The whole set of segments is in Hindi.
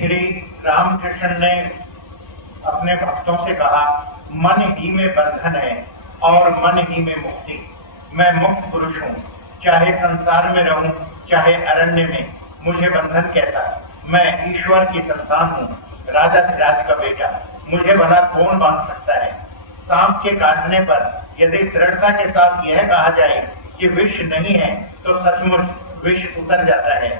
श्री रामकृष्ण ने अपने भक्तों से कहा, मन ही में बंधन है और मन ही में मुक्ति। मैं मुक्त पुरुष हूँ, चाहे संसार में रहूं चाहे अरण्य में, मुझे बंधन कैसा। मैं ईश्वर की संतान हूँ, राजाधिराज का बेटा, मुझे भला कौन बांध सकता है। सांप के काटने पर यदि दृढ़ता के साथ यह कहा जाए कि विष नहीं है तो सचमुच विष उतर जाता है।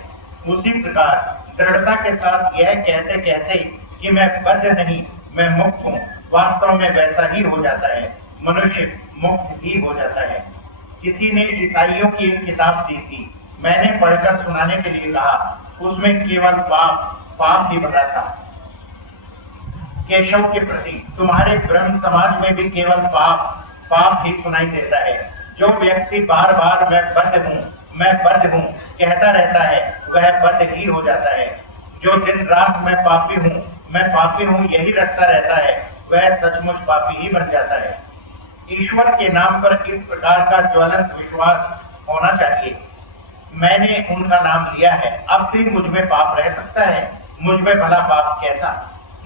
उसी प्रकार दृढ़ता के साथ यह कहते कहते कि मैं बद्ध नहीं, मैं मुक्त हूँ, वास्तव में वैसा ही हो जाता है। मनुष्य मुक्त ही हो जाता है। किसी ने ईसाइयों की एक किताब दी थी, मैंने पढ़कर सुनाने के लिए कहा। उसमें केवल पाप ही भरा था। केशव के प्रति तुम्हारे ब्रह्म समाज में भी केवल पाप ही सुनाई देता है। जो व्यक्ति बार बार मैं बद्ध हूँ कहता रहता है, वह बद्ध ही हो जाता है। जो दिन रात मैं पापी हूँ यही रटता रहता है, वह सचमुच पापी ही बन जाता है। ईश्वर के नाम पर इस प्रकार का ज्वलंत विश्वास होना चाहिए। मैंने उनका नाम लिया है, अब भी मुझ में पाप रह सकता है। मुझ में भला पाप कैसा,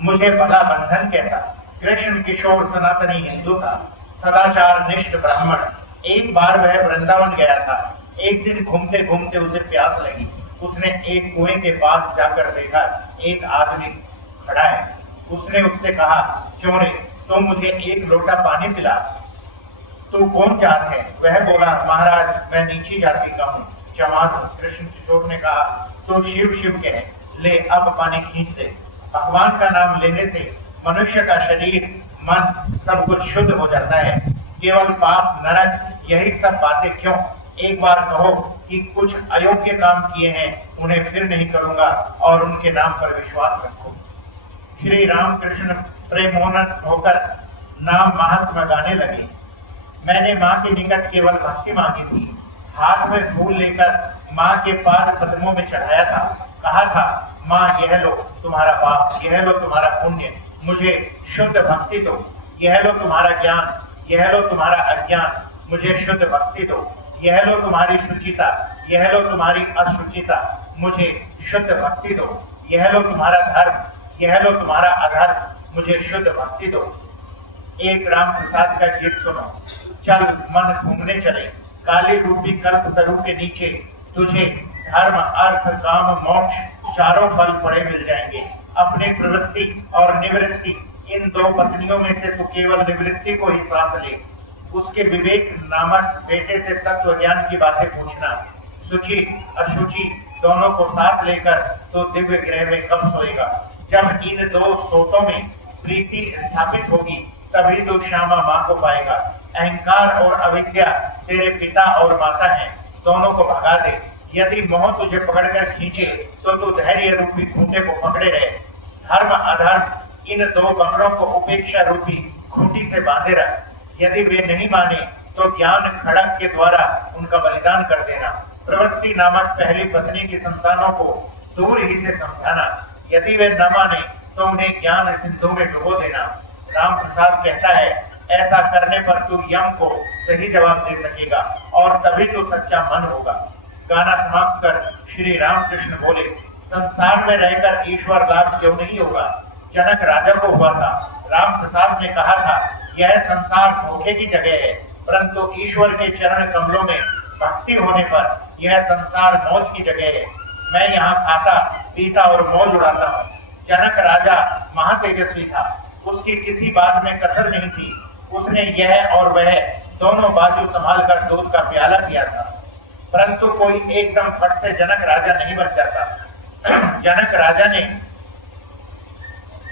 मुझे भला बंधन कैसा। कृष्ण किशोर सनातनी हिंदू था, सदाचार निष्ठ ब्राह्मण। एक बार वह वृंदावन गया था। एक दिन घूमते घूमते उसे प्यास लगी। उसने एक कुएं के पास जाकर देखा, एक आदमी खड़ा है। उसने उससे कहा, चोरे तो मुझे एक लोटा पानी पिला। तू कौन जात है? वह बोला, महाराज मैं नीची जाति का हूँ, चमार हूँ। कृष्ण किशोर ने कहा, तो शिव शिव कह, ले अब पानी खींच दे। भगवान का नाम लेने से मनुष्य का शरीर मन सब कुछ शुद्ध हो जाता है। केवल पाप नरक यही सब बातें क्यों। एक बार कहो कि कुछ अयोग्य काम किए हैं, उन्हें फिर नहीं करूंगा और उनके नाम पर विश्वास रखो। श्री रामकृष्ण प्रेमोन्नत होकर नाम महात्मा गाने लगे। मैंने माँ के निकट केवल भक्ति मांगी थी। हाथ में फूल लेकर माँ के पाद पद्मों में चढ़ाया था। कहा था, माँ यह लो तुम्हारा पाप, यह लो तुम्हारा पुण्य, मुझे शुद्ध भक्ति दो। यह लो तुम्हारा ज्ञान, यह लो तुम्हारा अज्ञान, मुझे शुद्ध भक्ति दो। यह लो तुम्हारी शुचिता, यह लो तुम्हारी अशुचिता, मुझे शुद्ध भक्ति दो। यह लो तुम्हारा धर्म, यह लो तुम्हारा अधर्म, मुझे शुद्ध भक्ति दो। एक राम प्रसाद का गीत सुनो। चल मन घूमने चले, काली रूपी कल्प तरु के नीचे, तुझे धर्म अर्थ काम मोक्ष चारों फल पड़े मिल जाएंगे। अपनी प्रवृत्ति और निवृत्ति इन दो पत्नियों में से तो केवल निवृत्ति को ही साथ ले। उसके विवेक नामक बेटे से तत्व ज्ञान की बातें पूछना। शुचि अशुचि दोनों को साथ लेकर तो दिव्य गृह में कब सोएगा। जब इन दो सोतों में प्रीति स्थापित होगी तभी तो श्यामा माँ को पाएगा। अहंकार और अविद्या तेरे पिता और माता हैं, दोनों को भगा दे। यदि मोह तुझे पकड़कर खींचे तो तू धैर्य रूपी खूंटे को पकड़े रहे। धर्म अधर्म इन दो बंधनों को उपेक्षा रूपी खूंटी से बांधे रख। यदि वे नहीं माने तो ज्ञान खड़क के द्वारा उनका बलिदान कर देना। प्रवृत्ति नामक पहली पत्नी की संतानों को दूर ही से समझाना। यदि वे न माने तो उन्हें ज्ञान सिंधु में डुबो देना। राम प्रसाद कहता है, ऐसा करने पर तू यम को सही जवाब दे सकेगा और तभी तो सच्चा मन होगा। गाना समाप्त कर श्री रामकृष्ण बोले, संसार में रहकर ईश्वर लाभ क्यों नहीं होगा। जनक राजा को हुआ था। राम प्रसाद ने कहा था, यह संसार धोखे की जगह है, परंतु ईश्वर के चरण कमलों में भक्ति होने पर यह संसार मौज की जगह है। मैं यहाँ खाता पीता और मौज उड़ाता हूँ। जनक राजा महातेजस्वी था, उसकी किसी बात में कसर नहीं थी। उसने यह और वह दोनों बाजू संभाल कर दूध का प्याला पिया था, परंतु कोई एकदम फट से जनक राजा नहीं बन जाता। जनक राजा ने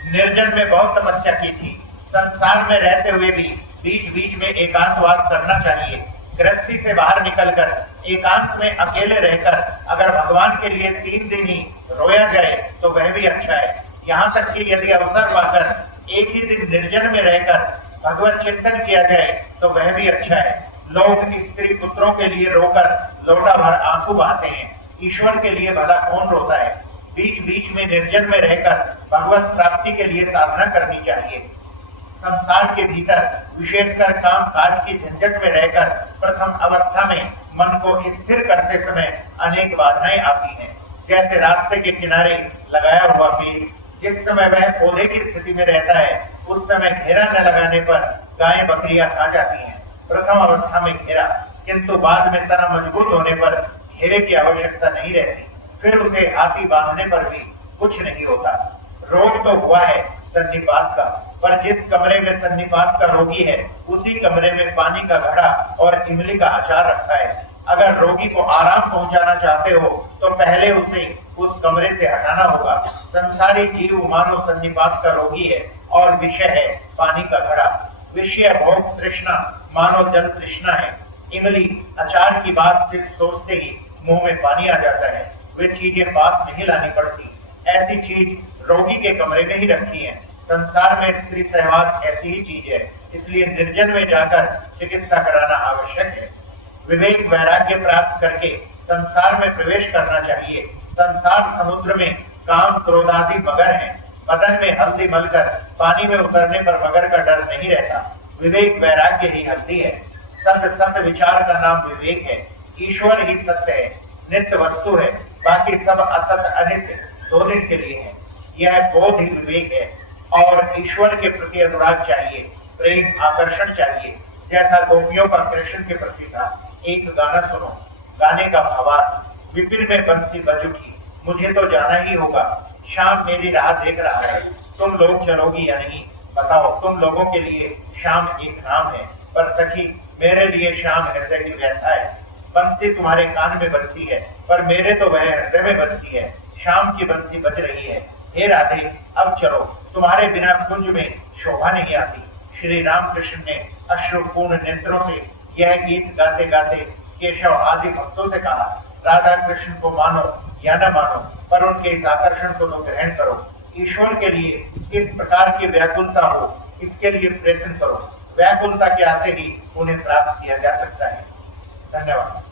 निर्जन में बहुत तपस्या की थी। संसार में रहते हुए भी बीच बीच में एकांतवास करना चाहिए। गृहस्थी से बाहर निकलकर एकांत में अकेले रहकर अगर भगवान के लिए 3 दिन ही रोया जाए तो वह भी अच्छा है। यहाँ तक कि यदि अवसर पाकर एक ही दिन निर्जन में रहकर भगवत चिंतन किया जाए तो वह भी अच्छा है। लोग स्त्री पुत्रों के लिए रोकर लोटा भर आंसू बहाते हैं, ईश्वर के लिए भला कौन रोता है। बीच बीच में निर्जन में रहकर भगवत प्राप्ति के लिए साधना करनी चाहिए। संसार के भीतर विशेषकर काम काज की झंझट में रहकर प्रथम अवस्था में मन को स्थिर करते समय अनेक बाधाएं आती हैं। जैसे रास्ते के किनारे लगाया हुआ पेड़ जिस समय वह पौधे की स्थिति में रहता है उस समय घेरा न लगाने पर गायें बकरियां खा जाती हैं। प्रथम अवस्था में घेरा, किंतु बाद में तना मजबूत होने पर घेरे की आवश्यकता नहीं रहती। फिर उसे हाथी बांधने पर भी कुछ नहीं होता। रोग तो हुआ है सन्निपात का, पर जिस कमरे में सन्निपात का रोगी है उसी कमरे में पानी का घड़ा और इमली का अचार रखा है। अगर रोगी को आराम पहुंचाना चाहते हो तो पहले उसे उस कमरे से हटाना होगा। संसारी जीव मानो सन्निपात का रोगी है और विषय है पानी का घड़ा। विषय भोग तृष्णा मानो जल तृष्णा है। इमली अचार की बात सिर्फ सोचते ही मुंह में पानी आ जाता है। वे चीजें पास नहीं लानी पड़ती। ऐसी चीज रोगी के कमरे में ही रखी है। संसार में स्त्री सहवास ऐसी ही चीज है, इसलिए निर्जन में जाकर चिकित्सा कराना आवश्यक है। विवेक वैराग्य प्राप्त करके संसार में प्रवेश करना चाहिए। संसार समुद्र में काम क्रोधादि मगर हैं। बदन में हल्दी मलकर पानी में उतरने पर मगर का डर नहीं रहता। विवेक वैराग्य ही हल्दी है। सत सत विचार का नाम विवेक है। ईश्वर ही सत्य है, नित्य वस्तु है, बाकी सब असत अनित्य 2 दिन के लिए है। यह बोध ही विवेक है। और ईश्वर के प्रति अनुराग चाहिए, प्रेम आकर्षण चाहिए, जैसा गोपियों का कृष्ण के प्रति था। एक गाना सुनो। गाने का भावार्थ। विपिन में बंसी बज उठी, मुझे तो जाना ही होगा। शाम मेरी राह देख रहा है, तुम लोग चलोगी या नहीं बताओ। तुम लोगों के लिए शाम एक नाम है, पर सखी मेरे लिए शाम हृदय की व्यथा है। बंसी तुम्हारे कान में बजती है, पर मेरे तो वह हृदय में बजती है। शाम की बंसी बज रही है। हे राधे अब चलो, तुम्हारे बिना कुंज में शोभा नहीं आती। श्री रामकृष्ण ने अश्रुपूर्ण नेत्रों से यह गीत गाते गाते केशव आदि भक्तों से कहा, राधा कृष्ण को मानो या न मानो, पर उनके इस आकर्षण को तो ग्रहण करो। ईश्वर के लिए इस प्रकार की व्याकुलता हो, इसके लिए प्रयत्न करो। व्याकुलता के आते ही उन्हें प्राप्त किया जा सकता है। धन्यवाद।